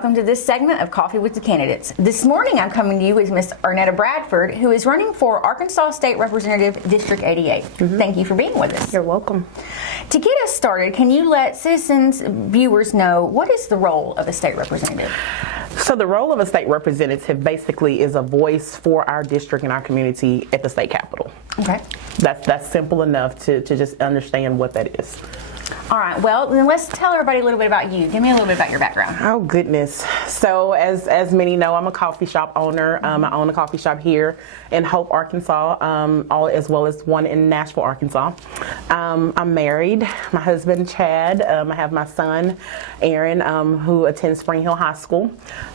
welcome to this segment of Coffee with the Candidates. This morning I'm coming to you with Miss Arnetta Bradford, who is running for Arkansas State Representative District 88. Thank you for being with us. You're welcome. To get us started, can you let citizens, viewers know what is the role of a state representative? So the role of a state representative basically is a voice for our district and our community at the state capitol. Okay. That's simple enough to just understand what that is. All right, well, then let's tell everybody a little bit about you. Give me a little bit about your background. Oh, goodness. So as many know, I'm a coffee shop owner. I own a coffee shop here in Hope, Arkansas, as well as one in Nashville, Arkansas. I'm married. My husband, Chad. I have my son, Aaron, who attends Spring Hill High School.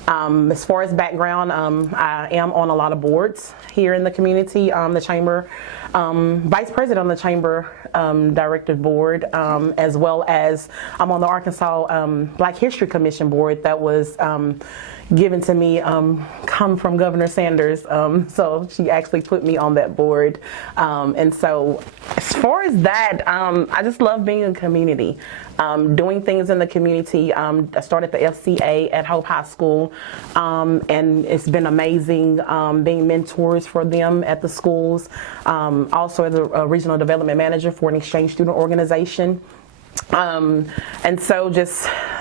As far as background, I am on a lot of boards here in the community. The Chamber, Vice President on the Chamber Directive Board, as well as I'm on the Arkansas Black History Commission board that was given to me, come from Governor Sanders. So she actually put me on that board. And so as far as that, I just love being in the community, doing things in the community. I started the FCA at Hope High School, and it's been amazing being mentors for them at the schools. Also as a regional development manager for an exchange student organization. And so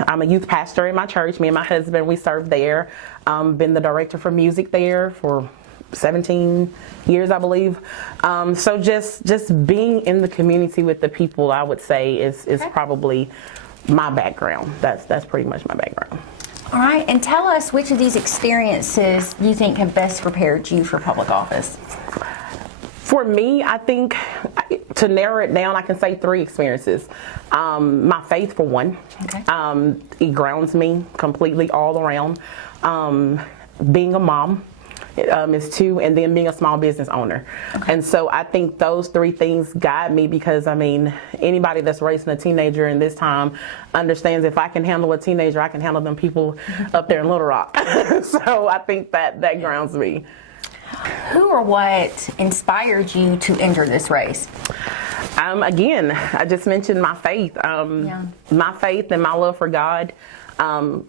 I'm a youth pastor in my church. Me and my husband, we serve there. Been the director for music there for 17 years, I believe. So just being in the community with the people, I would say is probably my background. That's pretty much my background. All right, and tell us which of these experiences you think have best prepared you for public office. For me, I think to narrow it down, I can say 3 experiences. My faith, for one. Okay. It grounds me completely all around. Being a mom is 2, and then being a small business owner. Okay. And so I think those 3 things guide me because, I mean, anybody that's raising a teenager in this time understands if I can handle a teenager, I can handle them people up there in Little Rock. So I think that grounds me. Who or what inspired you to enter this race? Again, I just mentioned my faith. My faith and my love for God.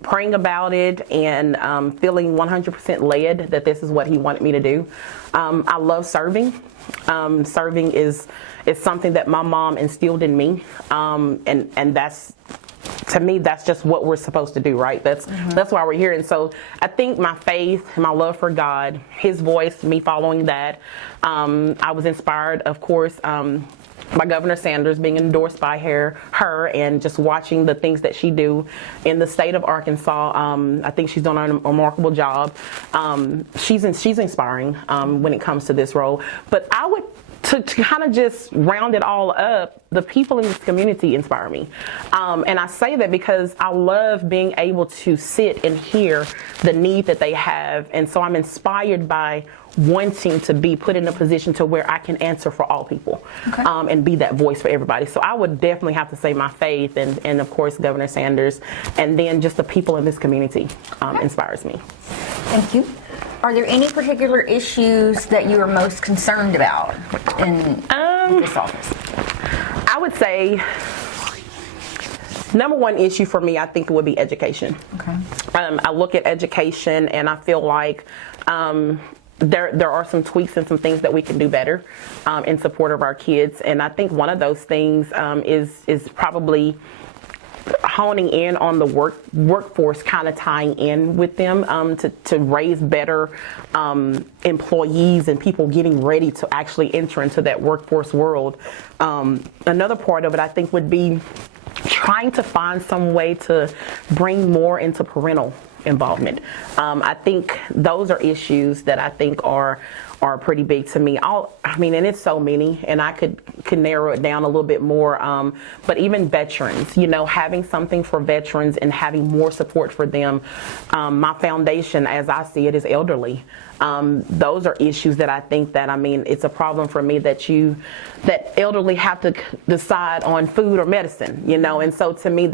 Praying about it and feeling 100% led that this is what He wanted me to do. I love serving. Serving is something that my mom instilled in me, and that's, to me, that's just what we're supposed to do, right? That's why we're here. And so I think my faith, my love for God, His voice, me following that. I was inspired, of course, by Governor Sanders, being endorsed by her, and just watching the things that she do in the state of Arkansas. I think she's done a remarkable job. She's inspiring when it comes to this role. But I would, to kind of just round it all up, the people in this community inspire me. And I say that because I love being able to sit and hear the need that they have. And so I'm inspired by wanting to be put in a position to where I can answer for all people, okay, and be that voice for everybody. So I would definitely have to say my faith and of course, Governor Sanders, and then just the people in this community inspires me. Thank you. Are there any particular issues that you are most concerned about in this office? I would say number one issue for me, I think it would be education. Okay. I look at education and I feel like there are some tweaks and some things that we can do better in support of our kids. And I think one of those things is probably honing in on the workforce, kind of tying in with them to raise better employees and people getting ready to actually enter into that workforce world. Another part of it, I think, would be trying to find some way to bring more into parental involvement. I think those are issues that I think are pretty big to me. And it's so many, and I could narrow it down a little bit more. But even veterans, having something for veterans and having more support for them. My foundation, as I see it, is elderly. Those are issues that I think that, it's a problem for me that elderly have to decide on food or medicine, and so to me,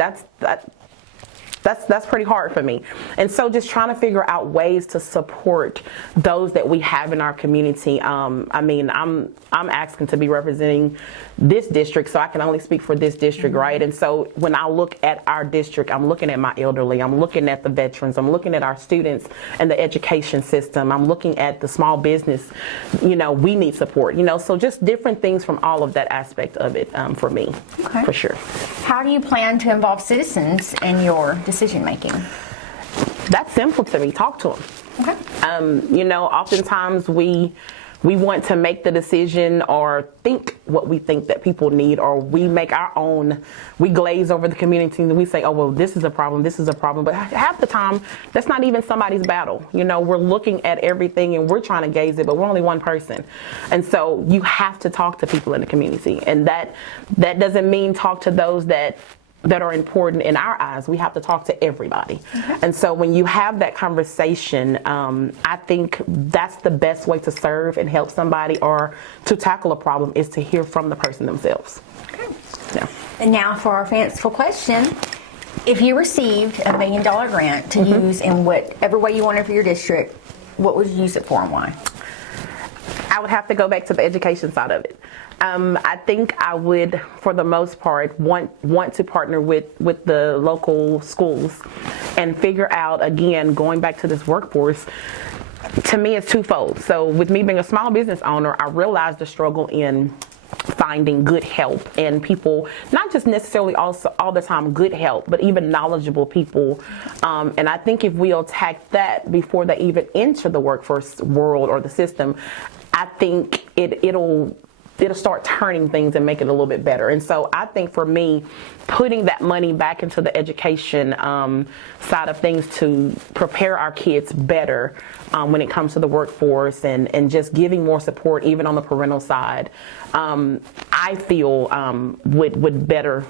that's pretty hard for me. And so just trying to figure out ways to support those that we have in our community. I mean, I'm asking to be representing this district, so I can only speak for this district, right? And so when I look at our district, I'm looking at my elderly, I'm looking at the veterans, I'm looking at our students and the education system, I'm looking at the small business, you know, we need support, you know, so just different things from all of that aspect of it for me, for sure. How do you plan to involve citizens in your decision making? That's simple to me. Talk to them. Okay. You know, oftentimes we want to make the decision or think what we think that people need, or we make our own, we glaze over the community and we say, oh, well, this is a problem, but half the time, that's not even somebody's battle. You know, we're looking at everything and we're trying to gaze it, but we're only one person. And so you have to talk to people in the community. And that doesn't mean talk to those that are important in our eyes. We have to talk to everybody. And so when you have that conversation, I think that's the best way to serve and help somebody or to tackle a problem, is to hear from the person themselves. Okay. Yeah. And now for our fanciful question. If you received $1 million grant to use in whatever way you wanted for your district, what would you use it for and why? I would have to go back to the education side of it. I think I would, for the most part, want to partner with the local schools and figure out, again, going back to this workforce, to me it's twofold. So with me being a small business owner, I realized the struggle in finding good help and people, not just necessarily also all the time good help, but even knowledgeable people. And I think if we attack that before they even enter the workforce world or the system, I think it'll start turning things and make it a little bit better. And so I think for me, putting that money back into the education side of things to prepare our kids better when it comes to the workforce and just giving more support even on the parental side, I feel would better,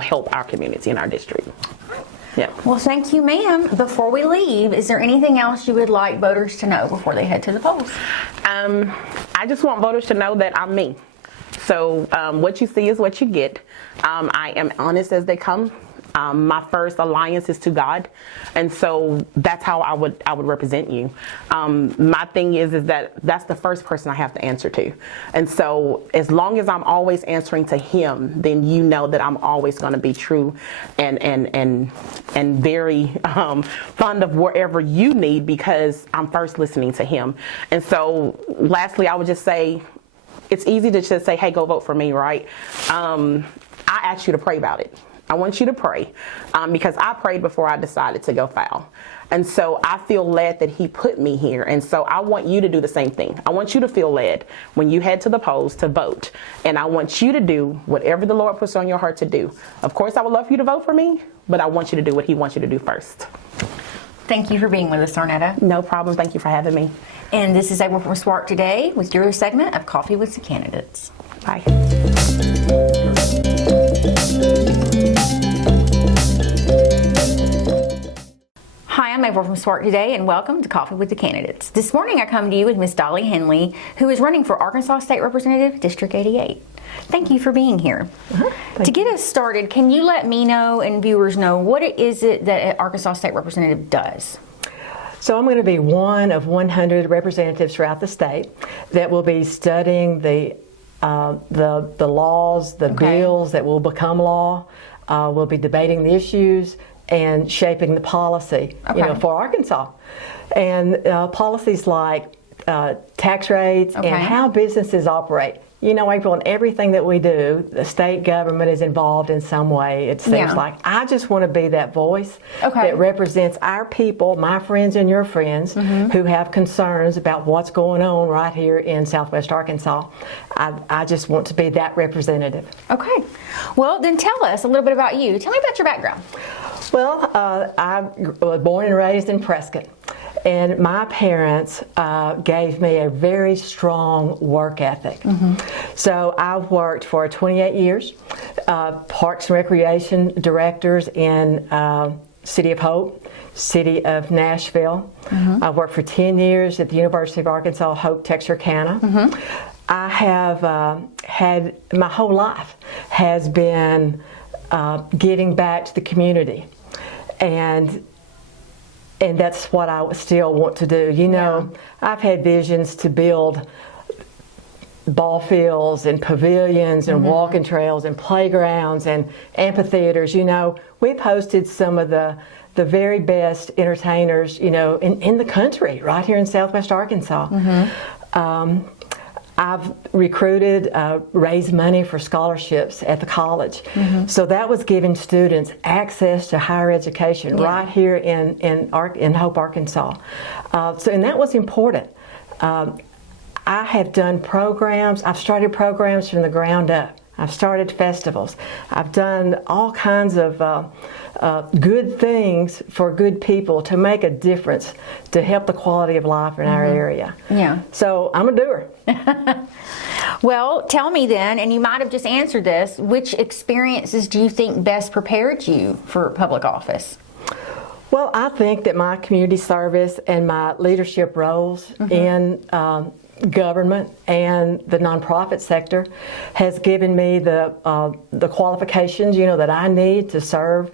help our community and our district. Yeah. Well, thank you, ma'am. Before we leave, is there anything else you would like voters to know before they head to the polls? I just want voters to know that I'm me. So what you see is what you get. I am honest as they come. My first alliance is to God, and so that's how I would represent you. My thing is that that's the first person I have to answer to, and so as long as I'm always answering to Him, then you know that I'm always going to be true and very fond of wherever you need, because I'm first listening to Him. And so lastly, I would just say, it's easy to just say, hey, go vote for me, right? I ask you to pray about it. I want you to pray because I prayed before I decided to go foul. And so I feel led that He put me here. And so I want you to do the same thing. I want you to feel led when you head to the polls to vote. And I want you to do whatever the Lord puts on your heart to do. Of course, I would love for you to vote for me, but I want you to do what He wants you to do first. Thank you for being with us, Arnetta. No problem. Thank you for having me. And this is April from Spark Today with your segment of Coffee with the Candidates. Bye. Hi, I'm April from Spark Today, and welcome to Coffee with the Candidates. This morning I come to you with Miss Dolly Henley, who is running for Arkansas State Representative, District 88. Thank you for being here. To get us started, can you let me know and viewers know what it is that an Arkansas State Representative does? So I'm going to be one of 100 representatives throughout the state that will be studying the laws, the bills that will become law. We'll be debating the issues and shaping the policy, for Arkansas. And policies like tax rates and how businesses operate. April, in everything that we do, the state government is involved in some way. It seems like I just want to be that voice that represents our people, my friends and your friends, who have concerns about what's going on right here in Southwest Arkansas. I just want to be that representative. Okay. Well, then tell us a little bit about you. Tell me about your background. Well, I was born and raised in Prescott. And my parents gave me a very strong work ethic. So I worked for 28 years, Parks and Recreation directors in City of Hope, City of Nashville. I worked for 10 years at the University of Arkansas, Hope, Texarkana. I have had, my whole life has been giving back to the community. and that's what I still want to do. You know, I've had visions to build ball fields and pavilions and walking trails and playgrounds and amphitheaters. You know, we've hosted some of the very best entertainers, you know, in the country, right here in Southwest Arkansas. I've recruited, raised money for scholarships at the college. So that was giving students access to higher education right here in Hope, Arkansas. And that was important. I have done programs. I've started programs from the ground up. I've started festivals. I've done all kinds of good things for good people to make a difference, to help the quality of life in our area. Yeah. So I'm a doer. Well, tell me then, and you might have just answered this, which experiences do you think best prepared you for public office? Well, I think that my community service and my leadership roles in government and the nonprofit sector has given me the qualifications, you know, that I need to serve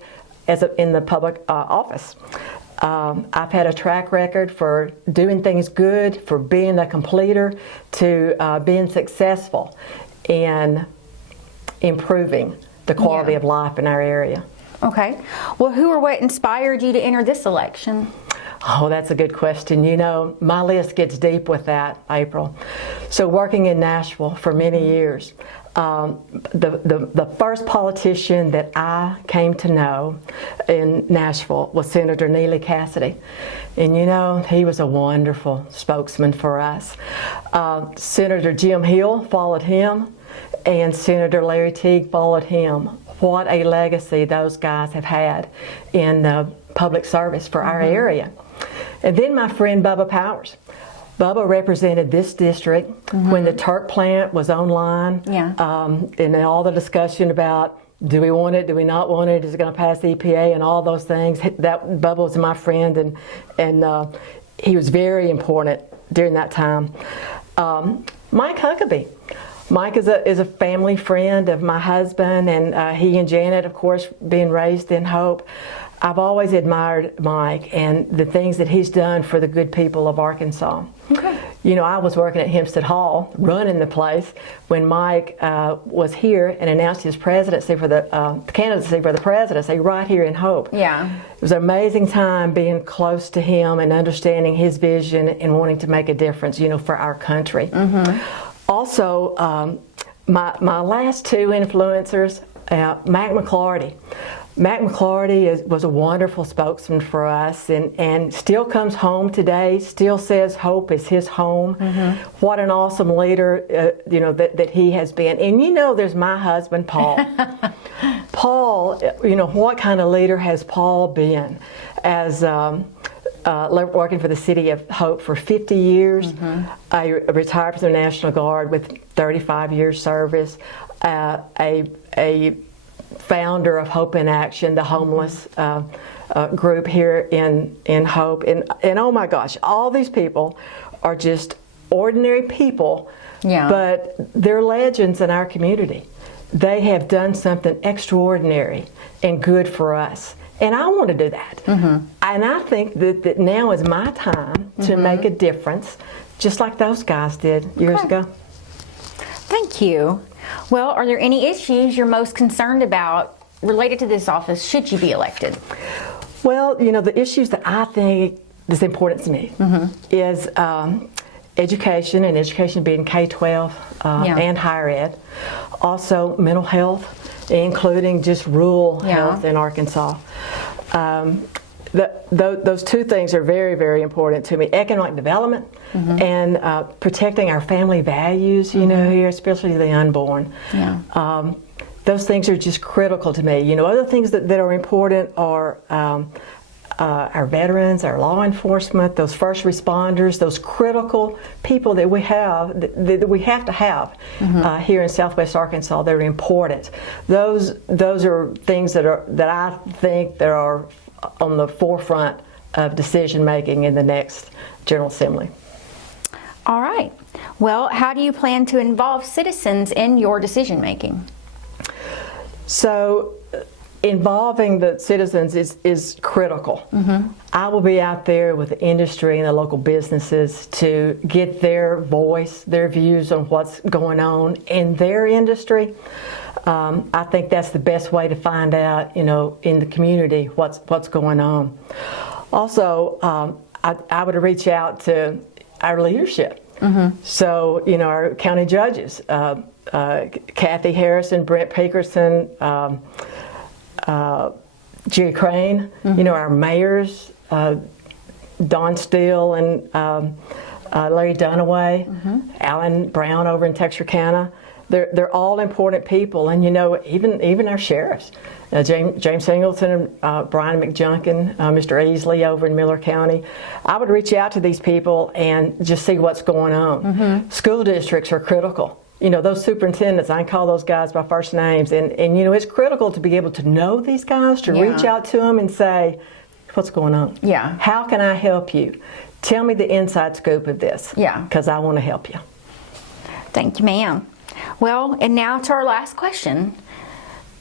in the public office. I've had a track record for doing things good, for being a completer, to being successful in improving the quality of life in our area. Okay. Well, who or what inspired you to enter this election? Oh, that's a good question. You know, my list gets deep with that, April. So working in Nashville for many years, the first politician that I came to know in Nashville was Senator Neely Cassidy. And you know, he was a wonderful spokesman for us. Senator Jim Hill followed him, and Senator Larry Teague followed him. What a legacy those guys have had in public service for our area. And then my friend Bubba Powers. Bubba represented this district when the Turk plant was online. And then all the discussion about, do we want it, do we not want it, is it going to pass the EPA and all those things. That Bubba was my friend, and he was very important during that time. Mike Huckabee. Mike is a family friend of my husband, and he and Janet, of course, being raised in Hope. I've always admired Mike and the things that he's done for the good people of Arkansas. Okay. You know, I was working at Hempstead Hall, running the place, when Mike was here and announced his presidency for the candidacy for the presidency right here in Hope. Yeah. It was an amazing time being close to him and understanding his vision and wanting to make a difference, you know, for our country. Also, my last two influencers, Mac McClarty. Mac McClarty was a wonderful spokesman for us, and still comes home today, still says Hope is his home. What an awesome leader, you know, that he has been. And you know, there's my husband, Paul. Paul, you know, what kind of leader has Paul been as working for the City of Hope for 50 years. I retired from the National Guard with 35 years service, a founder of Hope in Action, the homeless group here in Hope. And oh my gosh, all these people are just ordinary people, but they're legends in our community. They have done something extraordinary and good for us. And I want to do that. And I think that now is my time to make a difference, just like those guys did years ago. Thank you. Well, are there any issues you're most concerned about related to this office should you be elected? Well, you know, the issues that I think is important to me is education, and education being K-12 and higher ed. Also, mental health, including just rural health in Arkansas. Those two things are very, very important to me. Economic development and protecting our family values, you know, here, especially the unborn. Those things are just critical to me. You know, other things that are important are our veterans, our law enforcement, those first responders, those critical people that we have to have here in Southwest Arkansas. They're important. Those are things that I think that are on the forefront of decision making in the next General Assembly. All right. Well, how do you plan to involve citizens in your decision making? So, involving the citizens is critical. I will be out there with the industry and the local businesses to get their voice, their views on what's going on in their industry. I think that's the best way to find out, in the community what's going on. Also, I would reach out to our leadership. So, our county judges, Kathy Harrison, Brent Pickerson, Jerry Crane, our mayors, Don Steele and Larry Dunaway, Alan Brown over in Texarkana. They're all important people, and even our sheriffs, James Singleton and Brian McJunkin, Mr. Easley over in Miller County. I would reach out to these people and just see what's going on. School districts are critical. Those superintendents, I can call those guys by first names, and it's critical to be able to know these guys, to reach out to them and say, what's going on? Yeah. How can I help you? Tell me the inside scoop of this. Yeah. Because I want to help you. Thank you, ma'am. Well, and now to our last question.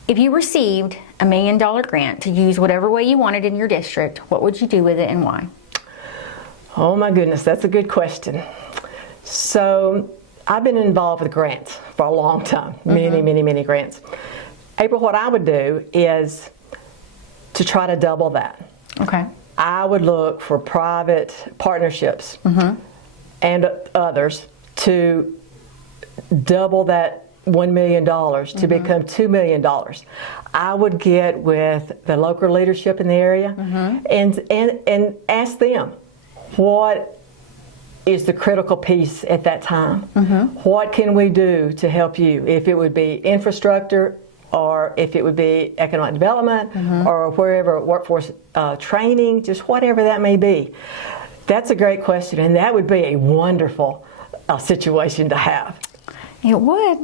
If you received $1 million grant to use whatever way you wanted in your district, what would you do with it and why? Oh my goodness, that's a good question. So I've been involved with grants for a long time, many grants. April, what I would do is to try to double that. Okay. I would look for private partnerships and others to double that $1 million to become $2 million. I would get with the local leadership in the area and ask them what is the critical piece at that time. What can we do to help you? If it would be infrastructure, or if it would be economic development, or wherever, workforce training, just whatever that may be. That's a great question, and that would be a wonderful situation to have. It would.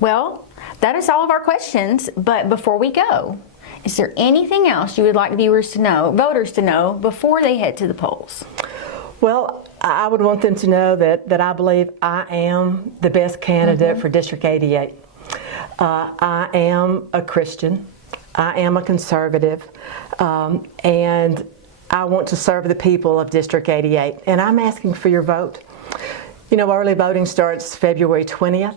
Well, that is all of our questions, but before we go, is there anything else you would like voters to know before they head to the polls? Well, I would want them to know that I believe I am the best candidate for District 88. I am a Christian. I am a conservative. And I want to serve the people of District 88. And I'm asking for your vote. Early voting starts February 20th.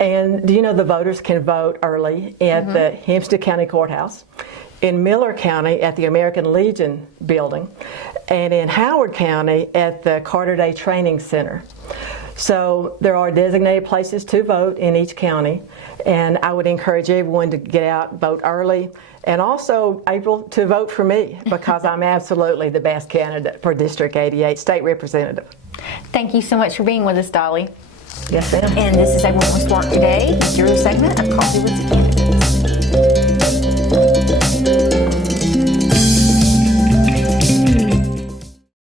And the voters can vote early at the Hempstead County Courthouse, in Miller County at the American Legion building, and in Howard County at the Carter Day Training Center. So there are designated places to vote in each county, and I would encourage everyone to get out, vote early, and also, April, to vote for me, because I'm absolutely the best candidate for District 88 State Representative. Thank you so much for being with us, Dolly. Yes, ma'am. And this is April with Smart Today, your segment of Coffee with the